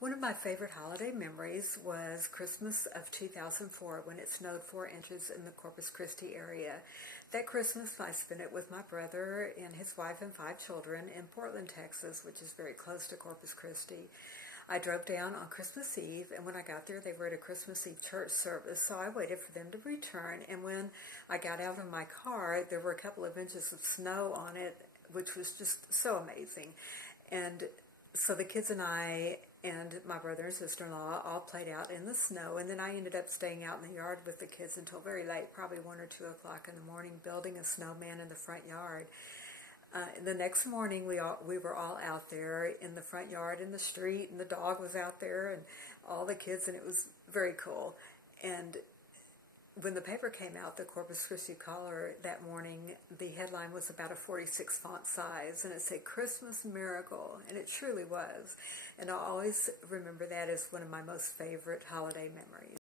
One of my favorite holiday memories was Christmas of 2004 when it snowed 4 inches in the Corpus Christi area. That Christmas I spent it with my brother and his wife and 5 children in Portland, Texas, which is very close to Corpus Christi. I drove down on Christmas Eve, and when I got there they were at a Christmas Eve church service, so I waited for them to return, and when I got out of my car there were a couple of inches of snow on it, which was just so amazing. And so the kids and I and my brother and sister-in-law all played out in the snow, and then I ended up staying out in the yard with the kids until very late, probably 1 or 2 o'clock in the morning, building a snowman in the front yard. The next morning we were all out there in the front yard in the street, and the dog was out there and all the kids, and it was very cool. And when the paper came out, the Corpus Christi Caller, that morning, the headline was about a 46 font size, and it said Christmas Miracle, and it truly was. And I'll always remember that as one of my most favorite holiday memories.